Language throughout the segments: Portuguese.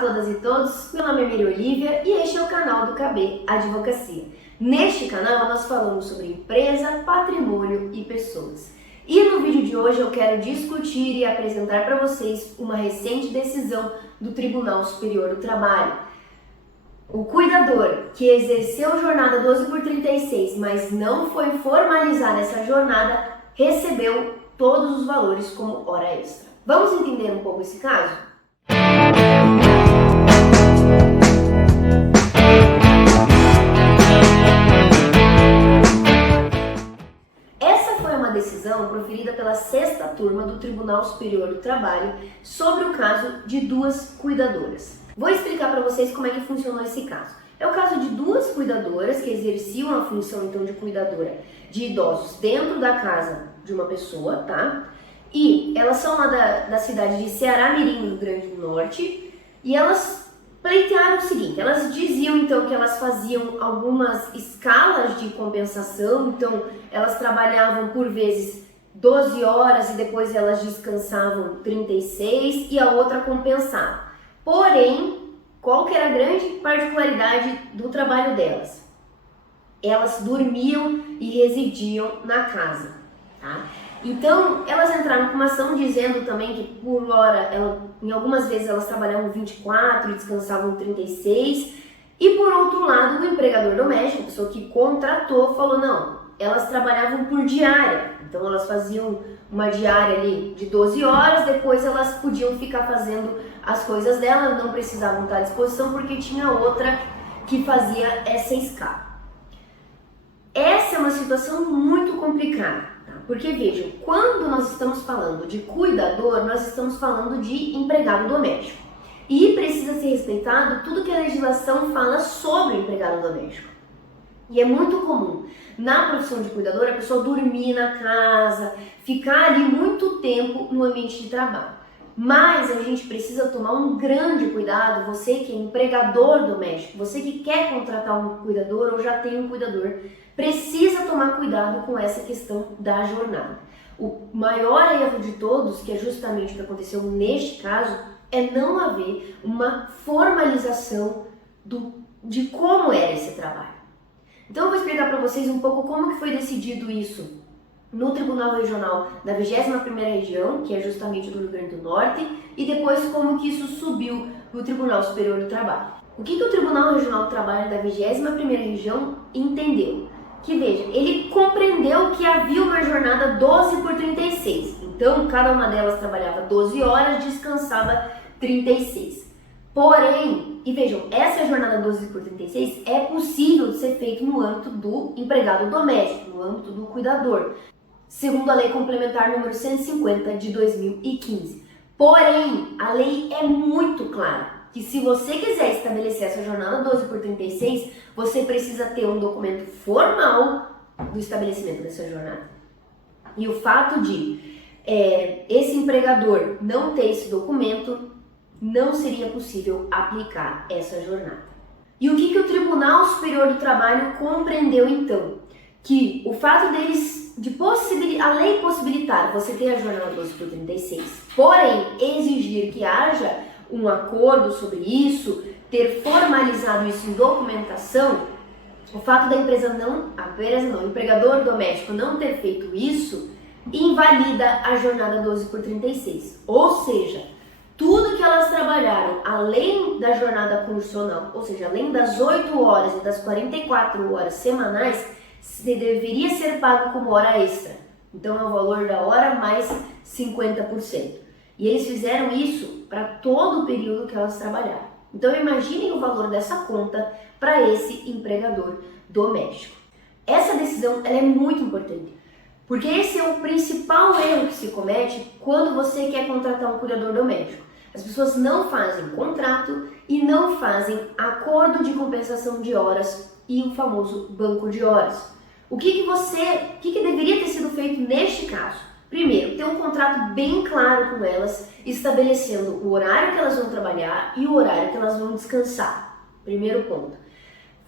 todas e todos, meu nome é Miri Olivia e este é o canal do KB Advocacia. Neste canal nós falamos sobre empresa, patrimônio e pessoas. E no vídeo de hoje eu quero discutir e apresentar para vocês uma recente decisão do Tribunal Superior do Trabalho. O cuidador que exerceu jornada 12/36, mas não foi formalizar essa jornada, recebeu todos os valores como hora extra. Vamos entender um pouco esse caso? Decisão proferida pela 6ª turma do Tribunal Superior do Trabalho sobre o caso de duas cuidadoras. Vou explicar para vocês como é que funcionou esse caso. É o caso de duas cuidadoras que exerciam a função então de cuidadora de idosos dentro da casa de uma pessoa, tá? E elas são lá da cidade de Ceará-Mirim, no Rio Grande do Norte, e elas pleitearam o seguinte: elas diziam então que elas faziam algumas escalas de compensação, então elas trabalhavam por vezes 12 horas e depois elas descansavam 36 e a outra compensava. Porém, qual que era a grande particularidade do trabalho delas? Elas dormiam e residiam na casa, tá? Então, elas entraram com uma ação dizendo também que por hora, em algumas vezes elas trabalhavam 24 e descansavam 36. E por outro lado, o empregador doméstico, a pessoa que contratou, falou não, elas trabalhavam por diária. Então, elas faziam uma diária ali de 12 horas, depois elas podiam ficar fazendo as coisas delas, não precisavam estar à disposição porque tinha outra que fazia essa escala. Essa é uma situação muito complicada. Porque vejam, quando nós estamos falando de cuidador, nós estamos falando de empregado doméstico. E precisa ser respeitado tudo que a legislação fala sobre o empregado doméstico. E é muito comum, na profissão de cuidador, a pessoa dormir na casa, ficar ali muito tempo no ambiente de trabalho. Mas a gente precisa tomar um grande cuidado, você que é empregador doméstico, você que quer contratar um cuidador ou já tem um cuidador, precisa tomar cuidado com essa questão da jornada. O maior erro de todos, que é justamente o que aconteceu neste caso, é não haver uma formalização de como era esse trabalho. Então eu vou explicar para vocês um pouco como que foi decidido isso no Tribunal Regional da 21ª Região, que é justamente do Rio Grande do Norte, e depois como que isso subiu no Tribunal Superior do Trabalho. O que o Tribunal Regional do Trabalho da 21ª Região entendeu? Que veja, ele compreendeu que havia uma jornada 12/36, então cada uma delas trabalhava 12 horas, descansava 36. Porém, e vejam, essa jornada 12/36 é possível de ser feito no âmbito do empregado doméstico, no âmbito do cuidador, segundo a Lei Complementar número 150 de 2015. Porém, a lei é muito clara que se você quiser estabelecer essa jornada 12/36, você precisa ter um documento formal do estabelecimento dessa jornada. E o fato de esse empregador não ter esse documento, não seria possível aplicar essa jornada. E o que o Tribunal Superior do Trabalho compreendeu então? Que o fato deles, a lei possibilitar você ter a jornada 12/36, porém exigir que haja um acordo sobre isso, ter formalizado isso em documentação, o fato da o empregador doméstico não ter feito isso, invalida a jornada 12/36. Ou seja, tudo que elas trabalharam além da jornada constitucional, ou seja, além das 8 horas e das 44 horas semanais, deveria ser pago como hora extra. Então é o valor da hora mais 50%. E eles fizeram isso para todo o período que elas trabalharam. Então imaginem o valor dessa conta para esse empregador doméstico. Essa decisão ela é muito importante, porque esse é o principal erro que se comete quando você quer contratar um cuidador doméstico. As pessoas não fazem contrato e não fazem acordo de compensação de horas e o famoso banco de horas. O que deveria ter sido feito neste caso? Primeiro, ter um contrato bem claro com elas, estabelecendo o horário que elas vão trabalhar e o horário que elas vão descansar. Primeiro ponto.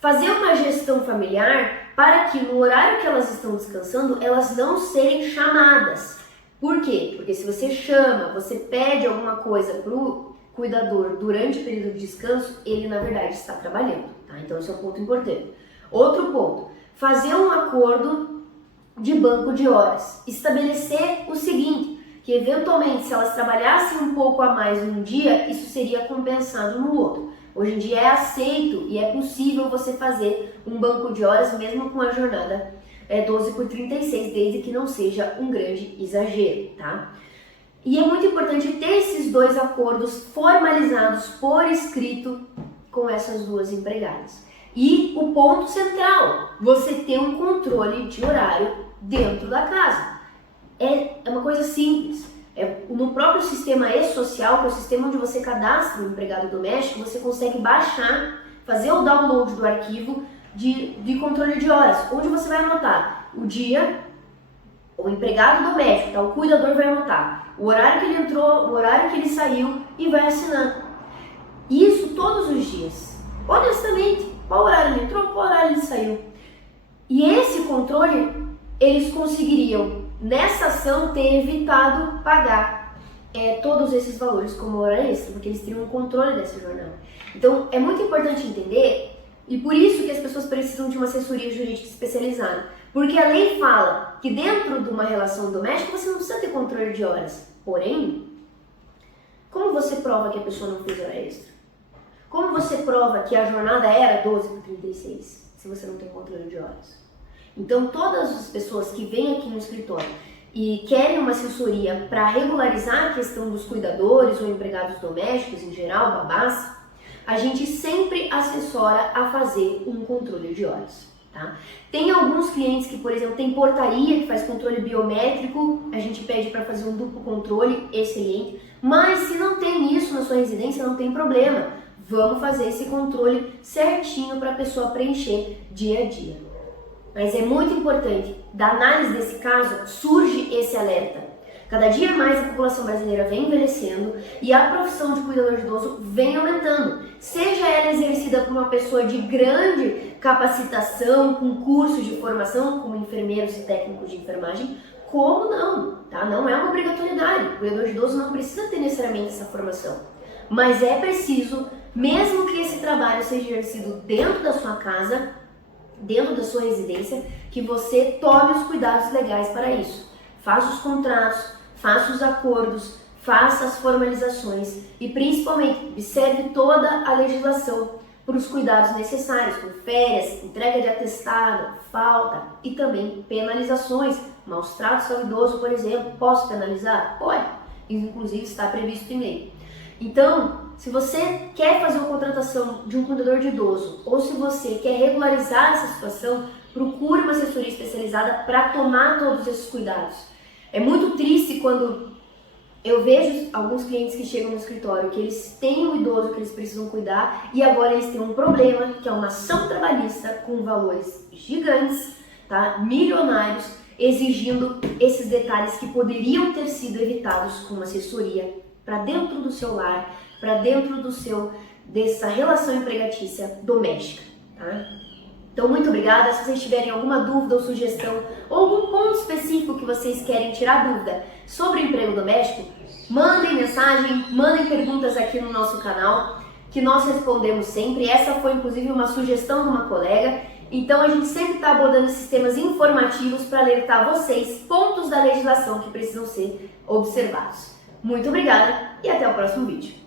Fazer uma gestão familiar para que no horário que elas estão descansando, elas não serem chamadas. Por quê? Porque se você chama, você pede alguma coisa pro cuidador durante o período de descanso, ele na verdade está trabalhando, tá? Então esse é um ponto importante. Outro ponto, fazer um acordo de banco de horas. Estabelecer o seguinte, que eventualmente se elas trabalhassem um pouco a mais num dia, isso seria compensado no outro. Hoje em dia é aceito e é possível você fazer um banco de horas mesmo com a jornada 12 por 36, desde que não seja um grande exagero, tá? E é muito importante ter esses dois acordos formalizados por escrito com essas duas empregadas. E o ponto central, você ter um controle de horário dentro da casa. É uma coisa simples. No próprio sistema e-social, que é o sistema onde você cadastra o empregado doméstico, você consegue baixar, fazer o download do arquivo de controle de horas, onde você vai anotar o dia, o empregado doméstico, tá? O cuidador vai anotar o horário que ele entrou, o horário que ele saiu e vai assinar. Isso todos os dias. Honestamente, qual horário ele entrou, qual horário ele saiu. E esse controle, eles conseguiriam, nessa ação, ter evitado pagar todos esses valores como hora extra, porque eles teriam um controle dessa jornada. Então, é muito importante entender, e por isso que as pessoas precisam de uma assessoria jurídica especializada. Porque a lei fala que dentro de uma relação doméstica você não precisa ter controle de horas. Porém, como você prova que a pessoa não fez hora extra? Como você prova que a jornada era 12 por 36, se você não tem controle de horas? Então, todas as pessoas que vêm aqui no escritório e querem uma assessoria para regularizar a questão dos cuidadores ou empregados domésticos em geral, babás, a gente sempre assessora a fazer um controle de horas. Tá? Tem alguns clientes que, por exemplo, tem portaria que faz controle biométrico, a gente pede para fazer um duplo controle, excelente. Mas se não tem isso na sua residência, não tem problema. Vamos fazer esse controle certinho para a pessoa preencher dia a dia. Mas é muito importante, da análise desse caso, surge esse alerta. Cada dia mais a população brasileira vem envelhecendo e a profissão de cuidador de idoso vem aumentando. Seja ela exercida por uma pessoa de grande capacitação, com cursos de formação, como enfermeiros e técnicos de enfermagem, como não, tá? Não é uma obrigatoriedade. O cuidador de idoso não precisa ter necessariamente essa formação. Mas é preciso, mesmo que esse trabalho seja exercido dentro da sua casa, dentro da sua residência, que você tome os cuidados legais para isso. Faça os contratos, faça os acordos, faça as formalizações e principalmente observe toda a legislação para os cuidados necessários, como férias, entrega de atestado, falta e também penalizações. Maus tratos ao idoso, por exemplo, posso penalizar? Pode, inclusive está previsto em lei. Então, se você quer fazer uma contratação de um cuidador de idoso ou se você quer regularizar essa situação, procure uma assessoria especializada para tomar todos esses cuidados. É muito triste quando eu vejo alguns clientes que chegam no escritório que eles têm um idoso que eles precisam cuidar e agora eles têm um problema, que é uma ação trabalhista com valores gigantes, tá? Milionários, exigindo esses detalhes que poderiam ter sido evitados com uma assessoria para dentro do seu lar, para dentro dessa relação empregatícia doméstica, tá? Então, muito obrigada. Se vocês tiverem alguma dúvida ou sugestão ou algum ponto específico que vocês querem tirar dúvida sobre o emprego doméstico, mandem mensagem, mandem perguntas aqui no nosso canal, que nós respondemos sempre. Essa foi, inclusive, uma sugestão de uma colega. Então, a gente sempre está abordando sistemas informativos para alertar vocês pontos da legislação que precisam ser observados. Muito obrigada e até o próximo vídeo.